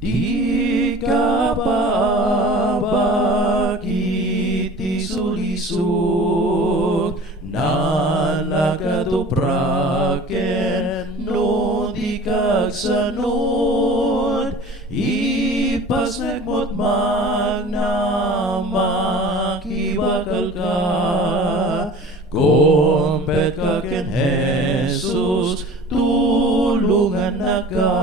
Di ka paabakit isulisog nalakatupraken no di kagsanod ipasnek mo't magnamakibakal ka kompet ka ken Jesus tulungan na ka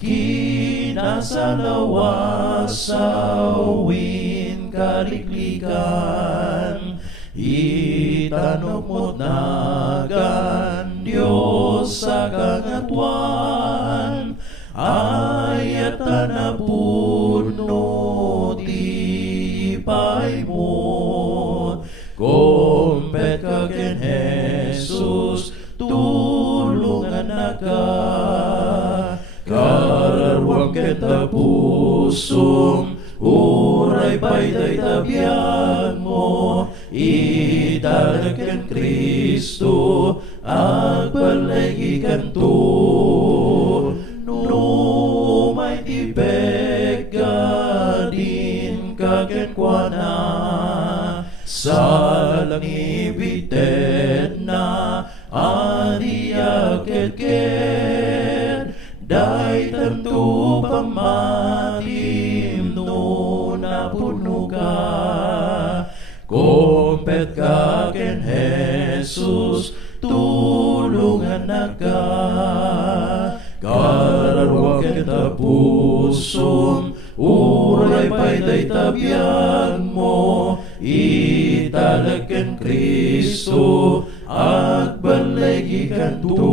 kinasalawasawin kaliklikan itanong mo't nagan Diyos sa kangatuan ayat na puno tipay mo kompet ka ken Jesus tulungan na ka kararwang kita pusong uray pa'y tabian mo idalagan Kristo agbalay kanto no may tibek din kagenkwana sa langibiten na adiaket dahil tanto pamatim no napuno ka kompet ka ken Jesus tulungan na ka kararwang kita pusong uray pa'y tabian mo italagan Kristo agbalay kanto